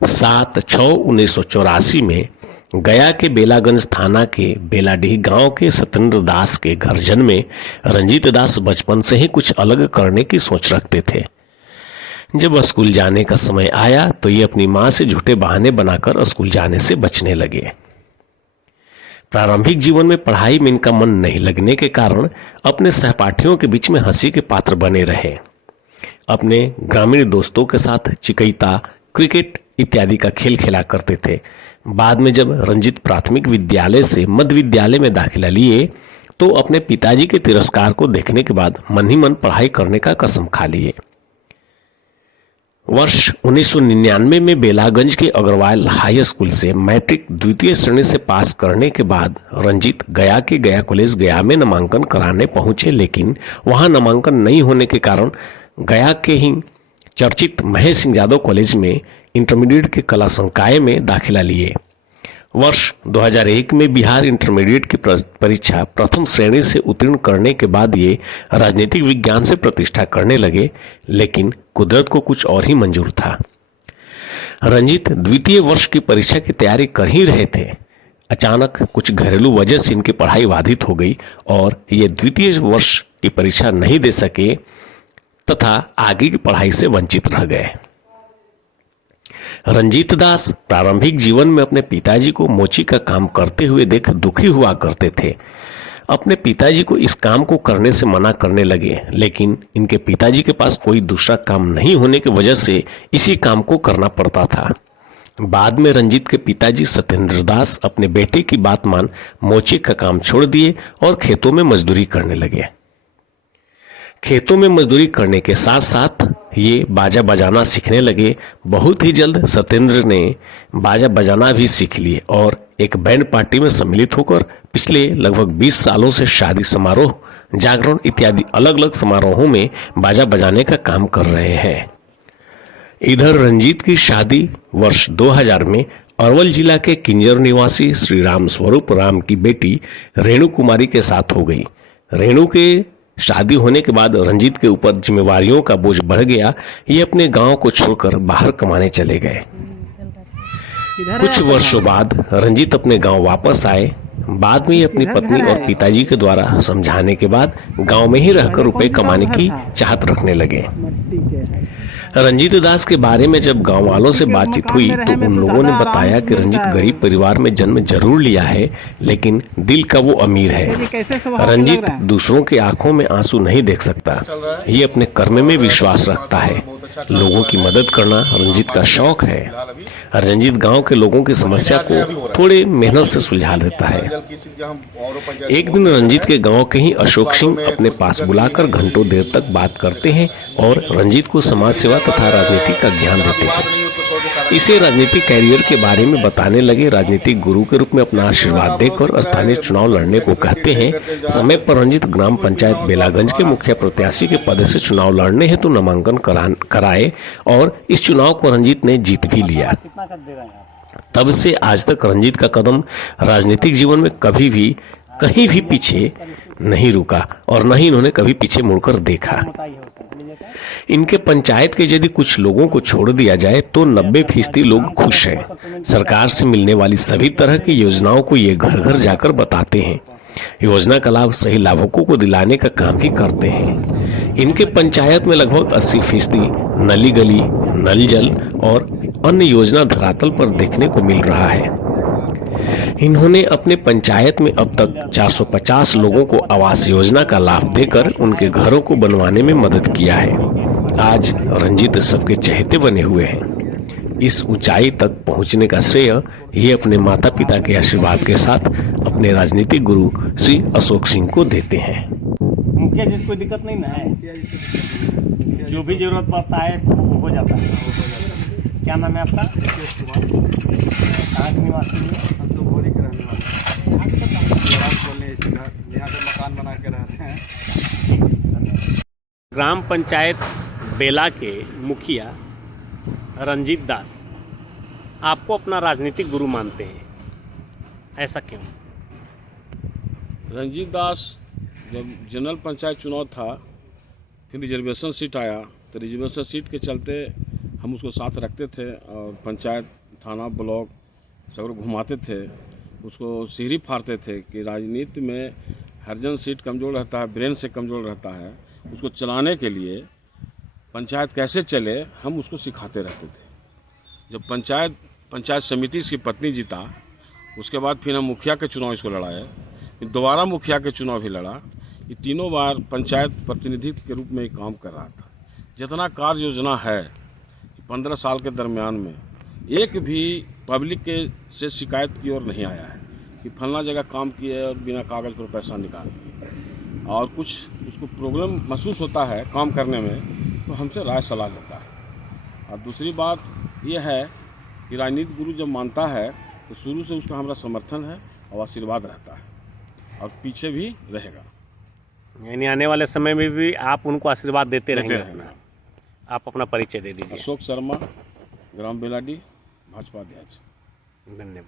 7/6/1984 में गया के बेलागंज थाना के बेलाडीह गांव के सत्येंद्र दास के घर जन्मे रंजीत दास बचपन से ही कुछ अलग करने की सोच रखते थे। जब स्कूल जाने का समय आया तो ये अपनी मां से झूठे बहाने बनाकर स्कूल जाने से बचने लगे। प्रारंभिक जीवन में पढ़ाई में इनका मन नहीं लगने के कारण अपने सहपाठियों के बीच में हंसी के पात्र बने रहे। अपने ग्रामीण दोस्तों के साथ चिकैता, क्रिकेट इत्यादि का खेल खेला करते थे। बाद में जब रंजीत प्राथमिक विद्यालय से मध्य विद्यालय में दाखिला लिए तो अपने पिताजी के तिरस्कार को देखने के बाद मन ही मन पढ़ाई करने का कसम खा लिए। वर्ष 1999 में बेलागंज के अग्रवाल हाई स्कूल से मैट्रिक द्वितीय श्रेणी से पास करने के बाद रंजीत गया के गया कॉलेज गया में नामांकन कराने पहुंचे, लेकिन वहां नामांकन नहीं होने के कारण गया के ही चर्चित महेश सिंह यादव कॉलेज में इंटरमीडिएट के कला संकाय में दाखिला लिए। वर्ष 2001 में बिहार इंटरमीडिएट की परीक्षा प्रथम श्रेणी से उत्तीर्ण करने के बाद ये राजनीतिक विज्ञान से प्रतिष्ठा करने लगे, लेकिन कुदरत को कुछ और ही मंजूर था। रंजीत द्वितीय वर्ष की परीक्षा की तैयारी कर ही रहे थे। अचानक कुछ घरेलू वजह से इनकी पढ़ाई बाधित हो गई और ये द्वितीय वर्ष की परीक्षा नहीं दे सके तथा आगे की पढ़ाई से वंचित रह गए। रंजीत दास प्रारंभिक जीवन में अपने पिताजी को मोची का काम करते हुए देख दुखी हुआ करते थे। अपने पिताजी को इस काम को करने से मना करने लगे, लेकिन इनके पिताजी के पास कोई दूसरा काम नहीं होने की वजह से इसी काम को करना पड़ता था। बाद में रंजीत के पिताजी सत्येंद्र दास अपने बेटे की बात मान मोची का काम छोड़ दिए और खेतों में मजदूरी करने लगे। खेतों में मजदूरी करने के साथ साथ ये बाजा बजाना सीखने लगे। बहुत ही जल्द सत्येंद्र ने बाजा बजाना भी सीख लिए और एक बैंड पार्टी में सम्मिलित होकर पिछले लगभग 20 सालों से शादी समारोह, जागरण इत्यादि अलग अलग समारोहों में बाजा बजाने का काम कर रहे हैं। इधर रंजीत की शादी वर्ष 2000 में अरवल जिला के किंजर निवासी श्री राम स्वरूप राम की बेटी रेणु कुमारी के साथ हो गई। रेणु के शादी होने के बाद रंजीत के ऊपर जिम्मेवारियों का बोझ बढ़ गया। ये अपने गांव को छोड़कर बाहर कमाने चले गए। कुछ वर्षों बाद रंजीत अपने गांव वापस आए। बाद में ये अपनी पत्नी और पिताजी के द्वारा समझाने के बाद गांव में ही रहकर रुपए कमाने की चाहत रखने लगे। रंजीत दास के बारे में जब गांव वालों से बातचीत हुई तो उन लोगों ने बताया कि रंजीत गरीब परिवार में जन्म जरूर लिया है, लेकिन दिल का वो अमीर है। रंजीत दूसरों की आंखों में आंसू नहीं देख सकता। ये अपने कर्म में विश्वास रखता है। लोगों की मदद करना रंजीत का शौक है। रंजीत गांव के लोगों की समस्या को थोड़े मेहनत से सुलझा देता है। एक दिन रंजीत के गांव के ही अशोक सिंह अपने पास बुलाकर घंटों देर तक बात करते हैं और रंजीत को समाज सेवा तथा राजनीति का ज्ञान देते हैं। इसे राजनीतिक कैरियर के बारे में बताने लगे। राजनीतिक गुरु के रूप में अपना आशीर्वाद देकर स्थानीय चुनाव लड़ने को कहते हैं। समय पर रंजीत ग्राम पंचायत बेलागंज के मुखिया प्रत्याशी के पद से चुनाव लड़ने हेतु नामांकन कराए और इस चुनाव को रंजीत ने जीत भी लिया। तब से आज तक रंजीत का कदम राजनीतिक जीवन में कभी भी कहीं भी पीछे नहीं रुका और न ही इन्होंने कभी पीछे मुड़कर देखा। इनके पंचायत के यदि कुछ लोगों को छोड़ दिया जाए तो 90% लोग खुश हैं। सरकार से मिलने वाली सभी तरह की योजनाओं को ये घर घर जाकर बताते हैं। योजना का लाभ सही लाभुकों को दिलाने का काम भी करते हैं। इनके पंचायत में लगभग 80% नली गली, नल जल और अन्य योजना धरातल पर देखने को मिल रहा है। इन्होंने अपने पंचायत में अब तक 450 लोगों को आवास योजना का लाभ देकर उनके घरों को बनवाने में मदद किया है। आज रंजीत सबके चहेते बने हुए हैं। इस ऊंचाई तक पहुंचने का श्रेय ये अपने माता पिता के आशीर्वाद के साथ अपने राजनीतिक गुरु श्री अशोक सिंह को देते हैं। मुखिया जी कोई दिक्कत नहीं ना है, जो भी जरूरत पड़ता है वो हो जाता है। क्या नाम है आपका? कहाँ के निवासी है? हम तो भोरी के रहने वाले हैं। यहाँ पे मकान बना के रहते हैं। ग्राम पंचायत बेला के मुखिया रंजीत दास आपको अपना राजनीतिक गुरु मानते हैं, ऐसा क्यों? रंजीत दास जब जनरल पंचायत चुनाव था, फिर रिजर्वेशन सीट आया तो रिजर्वेशन सीट के चलते हम उसको साथ रखते थे और पंचायत, थाना, ब्लॉक सगरों घुमाते थे, उसको सीढ़ी फाड़ते थे कि राजनीति में हर जन सीट कमज़ोर रहता है, ब्रेन से कमज़ोर रहता है, उसको चलाने के लिए पंचायत कैसे चले हम उसको सिखाते रहते थे। जब पंचायत समिति इसकी पत्नी जीता, उसके बाद फिर हम मुखिया के चुनाव इसको लड़ाए, फिर दोबारा मुखिया के चुनाव भी लड़ा। ये तीनों बार पंचायत प्रतिनिधित्व के रूप में ही काम कर रहा था। जितना कार्य योजना है 15 साल के दरमियान में एक भी पब्लिक के से शिकायत की ओर नहीं आया है कि फलना जगह काम किए और बिना कागज़ पर पैसा निकाल दिए। और कुछ उसको प्रॉब्लम महसूस होता है काम करने में तो हमसे राय सलाह लेता है। और दूसरी बात यह है कि राजनीति गुरु जब मानता है तो शुरू से उसका हमारा समर्थन है और आशीर्वाद रहता है और पीछे भी रहेगा। यानी आने वाले समय में भी आप उनको आशीर्वाद देते रहेंगे। रहेंगे। आप अपना परिचय दे दीजिए। अशोक शर्मा, ग्राम बेलाडी, भाजपा अध्यक्ष। धन्यवाद।